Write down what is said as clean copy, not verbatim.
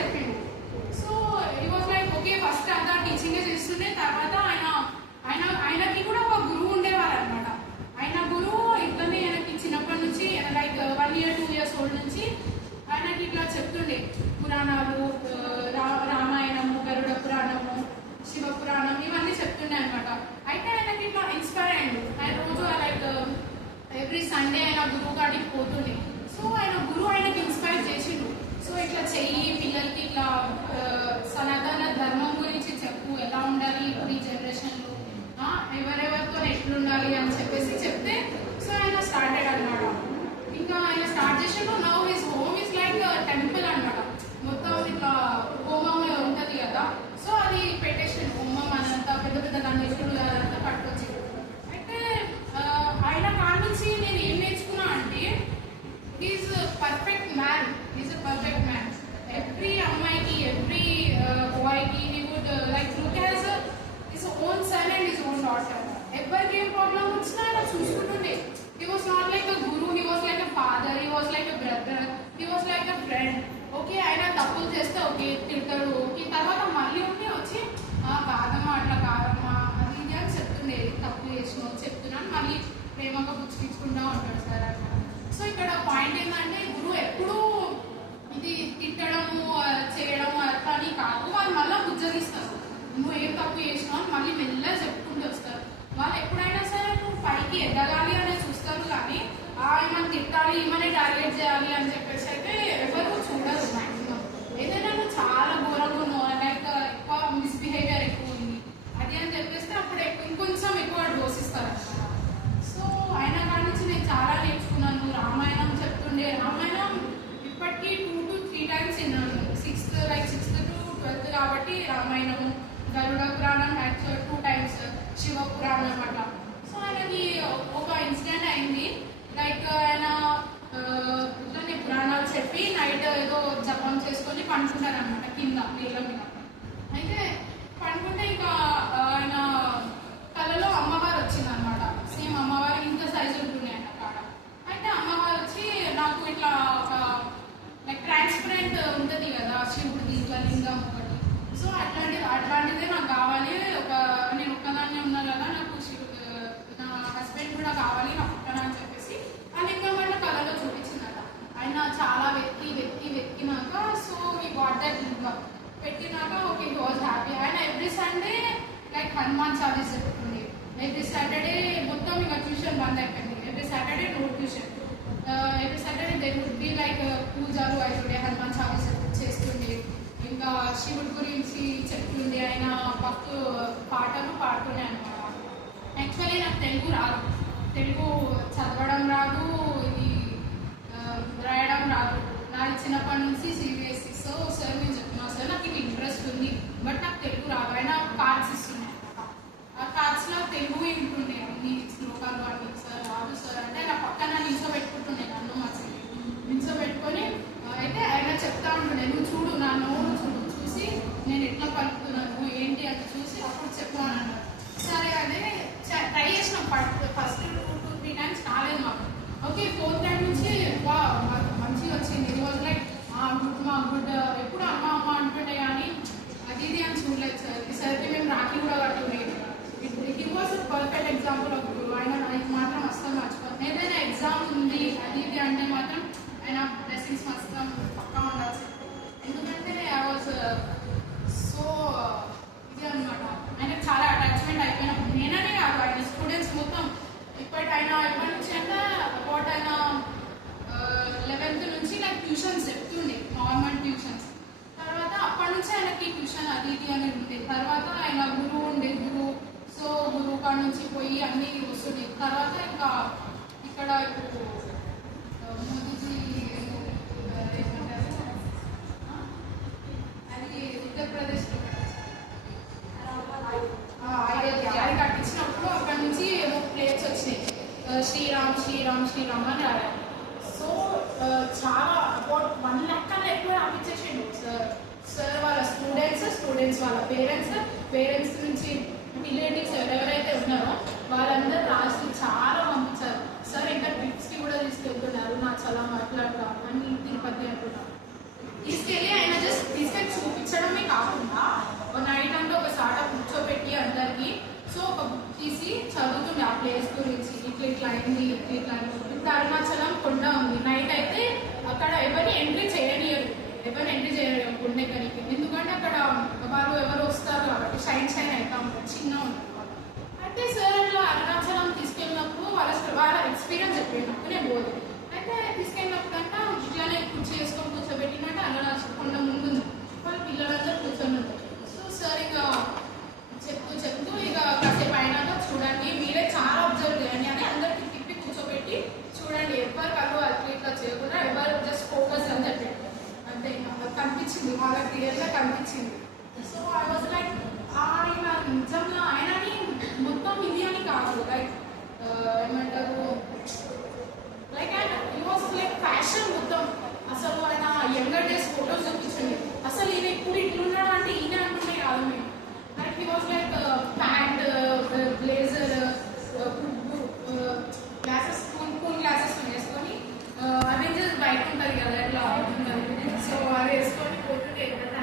చెప్పిండు. సో ఈ was like okay, first అంతా టీచింగే చేస్తుండే. తర్వాత ఆయనకి కూడా ఒక గురువు ఉండేవారు అనమాట. ఆయన గురువు ఇట్లనే ఆయనకి చిన్నప్పటి నుంచి లైక్ 1 year 2 years ఓల్డ్ నుంచి ఆయనకి ఇట్లా చెప్తుండే పురాణాలు, రామాయణము, గరుడ పురాణము, శివ పురాణం ఇవన్నీ చెప్తుండే అనమాట. అయితే ఆయనకి ఇట్లా ఇన్స్పైర్ అయ్యిండు. ఆయన రోజు లైక్ ఎవ్రీ సండే ఆయన గురువు కాడికి పోతుండే. సో ఆయన గురువు ఆయనకి ఇన్స్పైర్ చేసిండు. సో ఇట్లా చెయ్యి పిల్లలకి ఇట్లా సనాతన ధర్మం గురించి చెప్పు, ఎలా ఉండాలి ఈ జనరేషన్లో, ఎవరెవరితో ఎట్లుండాలి అని చెప్పేసి చెప్తే సో ఆయన స్టార్టెడ్ అనమాట. ఇంకా ఆయన స్టార్ట్ చేసిండు. Now his home is like temple అనమాట. మొత్తం ఇట్లా హోమం ఉంటుంది కదా, సో అది పెట్టేసిండు. హోమం అనంతా పెద్ద పెద్ద గణేశుడు అదంతా పట్టుకొచ్చి. అయితే ఆయన కాడి నుంచి నేను ఏం నేర్చుకున్నా అంటే he's perfect man. He's a perfect man. Every అమ్మాయికి, ఎవ్రీ బాయ్కి he would like look as his own son and his own daughter. ఎవరికి ఏం ప్రాబ్లం వచ్చినా ఆయన చూసుకుంటుండే. He was not like a guru, he was like a father, he was like a brother, he was like a friend. Okay, ఆయన తప్పులు చేస్తే okay తిడతాడు, okay తర్వాత మళ్ళీ ఉండి వచ్చి కాదమ్మా అట్లా కాదమ్మా అది ఇది అని చెప్తుండే. తప్పు చేసినావు చెప్తున్నాను, మళ్ళీ ప్రేమగా పుచ్చుకించుకుంటూ ఉంటాడు సార్ అట్లా. సో ఇక్కడ పాయింట్ ఏంటంటే గురువు ఎప్పుడూ ఇది తిట్టడము చేయడము అట్లా అని కాదు, వాళ్ళు మళ్ళీ బుజ్జగిస్తారు. నువ్వు ఏం తప్పు చేసినావు అని మళ్ళీ మెల్లగా చెప్పుకుంటూ వస్తారు. వాళ్ళు ఎప్పుడైనా సరే నువ్వు పైకి ఎదగాలి అనే చూస్తారు, కానీ ఈమెను తిట్టాలి, ఈమెనే టార్గెట్ చేయాలి అని చెప్పేసి అయితే ఎవరు చూడరు మ్యాక్సిమం. ఏదైనా నువ్వు చాలా ఘోరంగా ఉన్నావు, లైక్ ఎక్కువ మిస్బిహేవియర్ ఎక్కువ ఉంది అది అని చెప్పేస్తే అప్పుడు ఇంకొంచెం ఎక్కువ డోసిస్తారు అనమాట. సో ఆయన కాడి నుంచి నేను చాలా నేర్చుకున్నాను. రామాయణం చెప్తుండే, రామాయణం ఇప్పటికీ 2 to 3 times విన్నాను. 6th to 12th కాబట్టి రామాయణము, గరుడ పురాణం 2 times, శివ పురాణం అట్లా. సో ఆయనకి ఒక ఇన్సిడెంట్ అయింది. లైక్ ఆయన ఇట్లానే పురాణాలు చెప్పి నైట్ ఏదో జపం చేసుకొని పండుకుంటారు అనమాట కింద నీళ్ళ మీద. అయితే పండుకుంటే ఇంకా ఆయన కళలో అమ్మవారు వచ్చింది అనమాట. సేమ్ అమ్మవారు ఇంత సైజు ఉంటుండే ఆయన కాడ. అయితే అమ్మవారు వచ్చి నాకు ఇట్లా ఒక లైక్ ట్రాన్స్పరెంట్ ఉంటుంది కదా శివుడిది ఇట్లా లింగం ఒకటి. సో అట్లాంటిదే నాకు కావాలి. నేను ఒక్కదాన్ని ఉన్నా కదా, నాకు నా హస్బెండ్ కూడా కావాలి నా పక్కన అని చెప్పేసి ఆ లింగం వల్ల కళలో చూపించిందట. ఆయన చాలా వెతికినాక సో ఈ గాట్ దట్ లింగం పెట్టినాక ఓకే హీ వాజ్ హ్యాపీ. ఆయన every Sunday like Hanuman Chalisa చెప్తుంది. ఎవ్రీ సాటర్డే మొత్తం ఇంకా ట్యూషన్ బంద్ అయిపోయింది. Every Saturday no tuition. Every Saturday they would be like పూజలు అయితుండే, హనుమాన్ చాలీసా చేస్తుండే, ఇంకా శివుడి గురించి చెప్తుంది. ఆయన భక్తు పాటలు పాడుతుండే అనమాట. యాక్చువల్లీ నాకు తెలుగు రాదు, తెలుగు చదవడం రాదు, ఇది రాయడం రాదు. నాకు చిన్నప్పటి నుంచి CBSE. సో సార్ నేను చెప్తున్నాను సార్ నాకు ఇది ఇంట్రెస్ట్ ఉంది బట్ నాకు తెలుగు రాదు. ఆయన కార్డ్స్ ఇస్తున్నాయి అనమాట. ఆ కార్డ్స్లో తెలుగు వింటుండే అన్ని శ్లోకాలు అన్ని. సార్ రాదు సార్ అంటే నా పక్కన నిల్చోబెట్టుకుంటుండే, నన్ను మా చెల్లి నిల్చోబెట్టుకొని అయితే ఆయన చెప్తా ఉంటుండే, నువ్వు చూడు నా నోరు చూసి నేను ఎట్లా పలుకుతున్నాను ఏంటి అది చూసి అప్పుడు చెప్పాను. సరే అదే ట్రై చేసినాం. ఫస్ట్ 2 to 3 times కాలేదు మాకు. ఓకే 4th time నుంచి మంచిగా వచ్చింది. ఇది వాజ్ లైక్ గుడ్. ఎప్పుడు అమ్మ అంటుండే కానీ అది ఇది అని చూడలేదు సార్. ఈసారి మేము రాఖీ కూడా కట్టుకునేది. It was a perfect example of గురువు. ఆయన నాకు మాత్రం అస్సలు మర్చిపోతాను. ఏదైనా ఎగ్జామ్ ఉంది అది ఇది అంటే మాత్రం ఆయన బ్లెస్సింగ్స్ మాత్రం పక్కా ఉండాల్సి. ఎందుకంటే ఐ వాజ్ సో ఇది అనమాట. ఆయనకు చాలా అటాచ్మెంట్ అయిపోయినప్పుడు నేననే కాదు ఆయన స్టూడెంట్స్ మొత్తం ఆయన ఎప్పటి నుంచి అంటే అబౌట్ ఆయన 11th నుంచి నాకు ట్యూషన్స్ చెప్తుండే, నార్మల్ ట్యూషన్స్. తర్వాత అప్పటి నుంచి ఆయనకి ట్యూషన్ అది ఇది అనేది ఉంది. తర్వాత ఆయన గురువు ఉండే సో గురువు కాడ నుంచి పోయి అన్నీ వస్తుండే. తర్వాత ఇంకా ఇక్కడ ఇప్పుడు మోదీజీ అది ఉత్తరప్రదేశ్లో అది కట్టించినప్పుడు అక్కడ నుంచి ఏమో ప్లేట్స్ వచ్చినాయి, శ్రీరామ్ శ్రీరామ్ శ్రీరామ్ అని రాయాలి. సో చాలా అబౌట్ 1 lakh కన్నా ఎక్కువ రాపించేసిండు సార్. వాళ్ళ స్టూడెంట్స్ వాళ్ళ పేరెంట్స్ నుంచి రిలేటివ్స్ ఎవరెవరైతే ఉన్నారో వాళ్ళందరూ రాసి చాలా పంపించారు. సార్ ఇంకా ట్రిప్స్కి కూడా తీసుకెళ్తున్నారు, నాకు చాలా మాట్లాడతాం అని తిరుపతి అంటున్నారు. తీసుకెళ్ళి ఆయన జస్ట్ ప్లేస్ గురించి ఇట్లా ఇట్లా అయింది ఇట్లా ఇట్లా అని. ఇప్పుడు అరుణాచలం కొండ ఉంది, నైట్ అయితే అక్కడ ఎవరిని ఎంట్రీ చేయనియరు, ఎవరిని ఎంట్రీ చేయరు గుండెకరికి, ఎందుకంటే అక్కడ వాళ్ళు ఎవరు వస్తారు కాబట్టి షైన్ షైన్ అవుతా ఉంటారు, చిన్న ఉంటారు. అయితే సార్ అట్లా అరుణాచలం తీసుకెళ్ళినప్పుడు వాళ్ళ ఎక్స్పీరియన్స్ చెప్పినప్పుడు నేను పోదు. అయితే తీసుకెళ్ళినప్పుడు అంట ఇట్లానే కుర్చీ చేసుకొని కూర్చోబెట్టినట్టు అరుణాచలం కొండ ముందు వాళ్ళ పిల్లలందరూ కూర్చొని ఉంటారు. సో సార్ ఇక చెప్తూ ఇక కాసేపు అయినాక చూడండి మీరే చాలా అబ్జర్వ్ చేయండి అని అందరికి తిప్పి కూర్చోబెట్టి చూడండి, ఎవరు కళ్ళు అట్లా ఇట్లా చేయకుండా ఎవరు జస్ట్ ఫోకస్ అని చెప్పారు. అంతే ఇంకా కనిపించింది, వాళ్ళకి క్లియర్గా కనిపించింది. సో ఐ వాజ్ లైక్ ఆయన నిజంగా ఆయనని మొత్తం ఇది అని కాదు, లైక్ ఏమంటారు, లైక్ ఆయన ఈ వాజ్ లైక్ ఫ్యాషన్ మొత్తం. అసలు ఆయన యంగర్ డేస్ ఫోటోస్ చూపించండి, అసలు ఈయన ఇప్పుడు ఇట్లున్నాడు అంటే